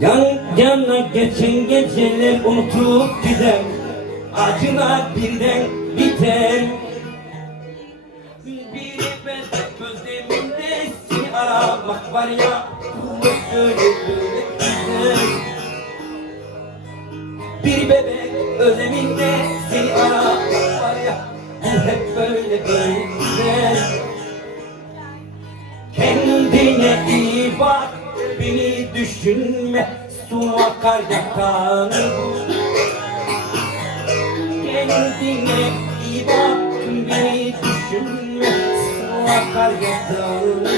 Yan yana geçen geceler unutup gider, acılar birden biter. Bir ben gözlerimde seni aramak var ya, bu böyle böyle gider. Bir bebek özleminde seni aramak var ya, bu hep böyle böyle gider. Kendine iyi bak, beni düşünme, su akar yakanı bul. Kendine iyi bak, beni düşünme, su akar yakanı bul.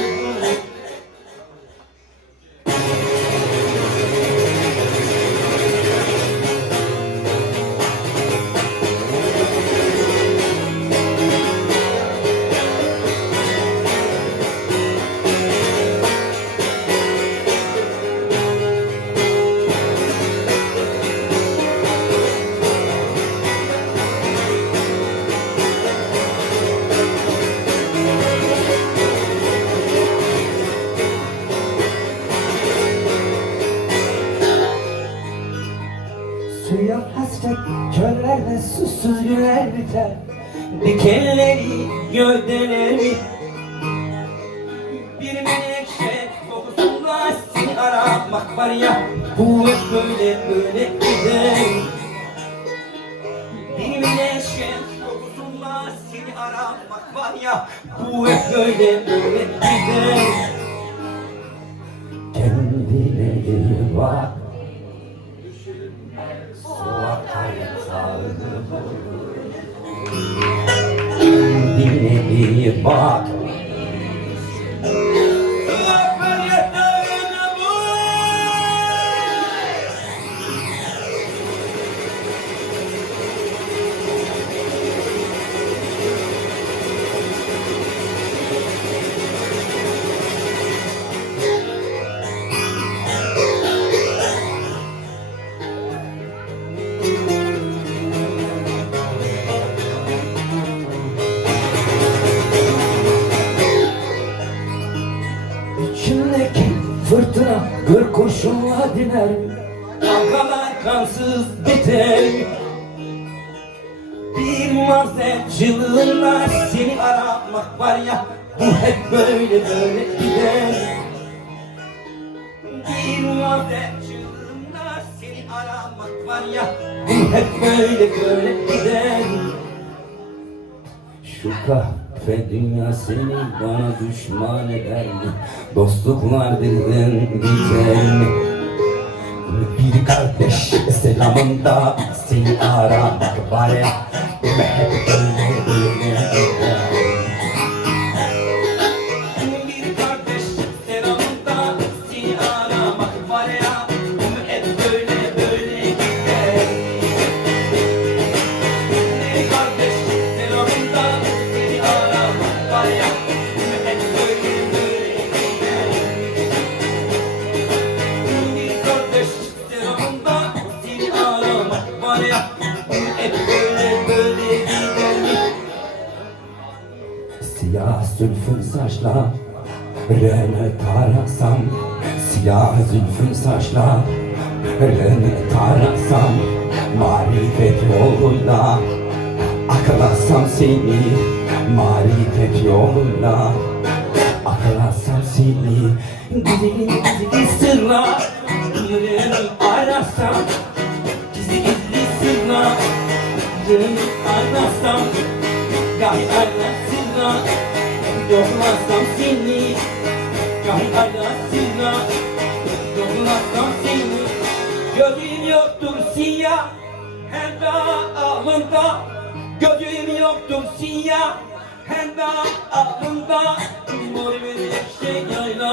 Suya hasret çöllerde susuz güler biter, dikenleri gövdeler mi? Bir menekşe kokusunda seni aramak var ya, bu hep böyle böyle gider. Bir menekşe kokusunda seni aramak var ya, bu hep böyle böyle gider. Kendine iyi bak, kendine iyi bak. İçimdeki fırtına gır kurşunla diner, dalgalar kansız biter. Bir mazer çığlığında seni aramak var ya, bu hep böyle böyle gider. Bir mazer çığlığında seni aramak var ya, bu hep böyle böyle gider. Şu kahpe dünya seni bana düşman eder mi? Dostluklar birden biter mi? Bir kardeş selamında seni aramak var ya, hep böyle böyle gider. Bir kardeş selamında seni aramak var ya, hep böyle böyle gider. Bir kardeş selamında seni aramak var ya, hep böyle böyle gider. Bir kardeş selamında seni aramak var ya, hep böyle böyle gider. Siyah zülfün saçlar rene tarasam, siyah zülfün saçlar rene tarasam, marifet yolunda aklasam seni, marifet yolunda aklasam seni. Gizli gizli sırlarını arasam, gizli gizli sırlarını arasam, gay arasına yoklasam seni, gay arasına yoklasam seni. Gözüm yoktur siyah hem de ağlında, gözüm yoktur siyah hem de ağlında. Boy verecek şey yayla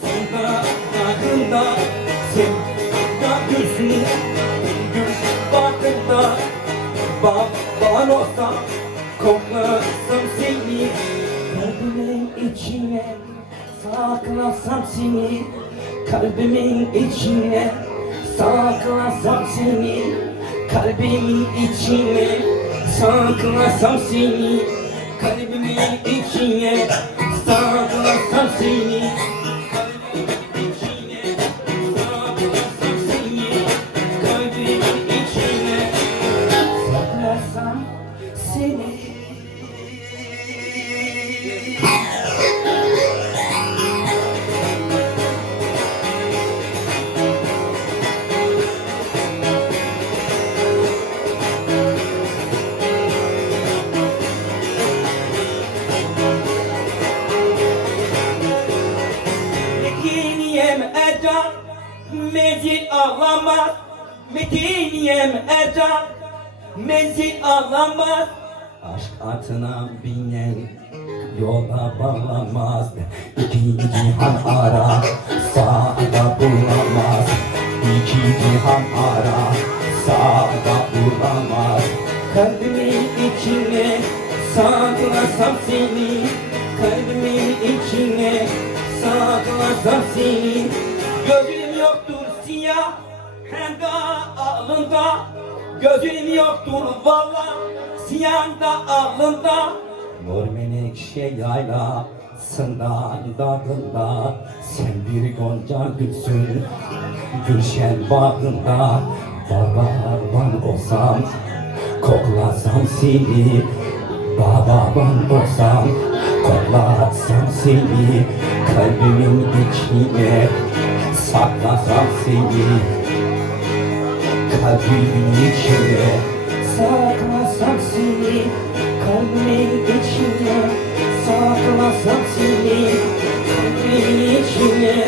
sonda yakında, sen da gülsün gül bakında. Baban olsam koklasam seni, kalbimin içine saklasam seni, kalbimin içine saklasam seni, kalbimin içine saklasam seni, kalbimin içine saklasam seni, kalbimin içine saklasam Metiniyem Ercan, menzil ağlamaz. Metiniyem Ercan, menzil ağlamaz. Aşk atına binen yola bağlamaz. İki cihan ara, sağda bulamaz. İki cihan ara, sağda bulamaz. Kalbimin içine saklasam seni, kalbimin içine saklasam seni. Gözüm yoktur siyah, hem de alında. Gözüm yoktur valla, siyah da alında. Mor menekşe yaylasından dağında, sen bir gonca gülsün Gülşen bağında. Bababan olsam, koklasam seni. Bababan olsam, koklasam seni. Kalbimin içine saklasam seni. Kalbimin içine saklasam seni. Kalbimin içine saklasam seni. Kalbimin içine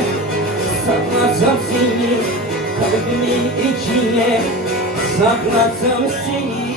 saklasam seni. Kalbimin içine saklasam seni.